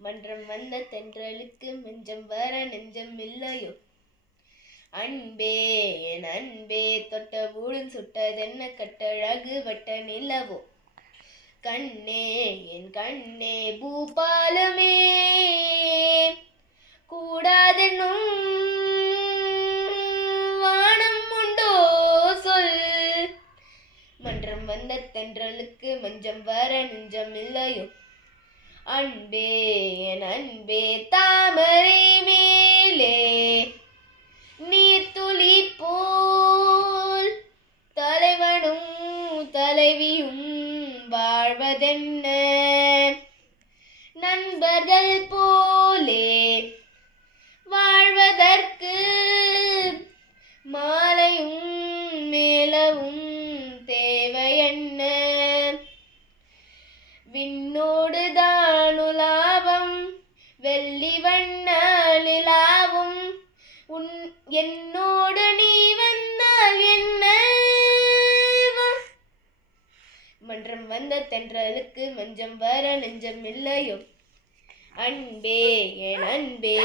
மன்றம் வந்த தென்றலுக்கு மஞ்சம் வர நெஞ்சம் இல்லையோ அன்பே என் அன்பே தொட்டவுடன் சுட்டதென்ன கட்டழகு வட்ட நிலவோ கண்ணே என் கண்ணே பூபாலமே கூடாதென்னும் வானம் உண்டோ சொல் மன்றம் வந்த தென்றலுக்கு மஞ்சம் வர நெஞ்சம் இல்லையோ அன்பே என் அன்பே தாமரை மேலே நீர்த்துளி போல் தலைவனும் தலைவியும் வாழ்வதென்ன நண்பர்கள் போலே வாழ்வதற்கு மாலையும் மேலவும் தேவையென்ன விண்ணோடு தானுலாவம் வெள்ளி வண்ண நிலாவும் என்னோடு நீ வந்தால் என்ன மன்றம் வந்த தென்றலுக்கு மஞ்சம் வர நெஞ்சம் இல்லையோ அன்பே என் அன்பே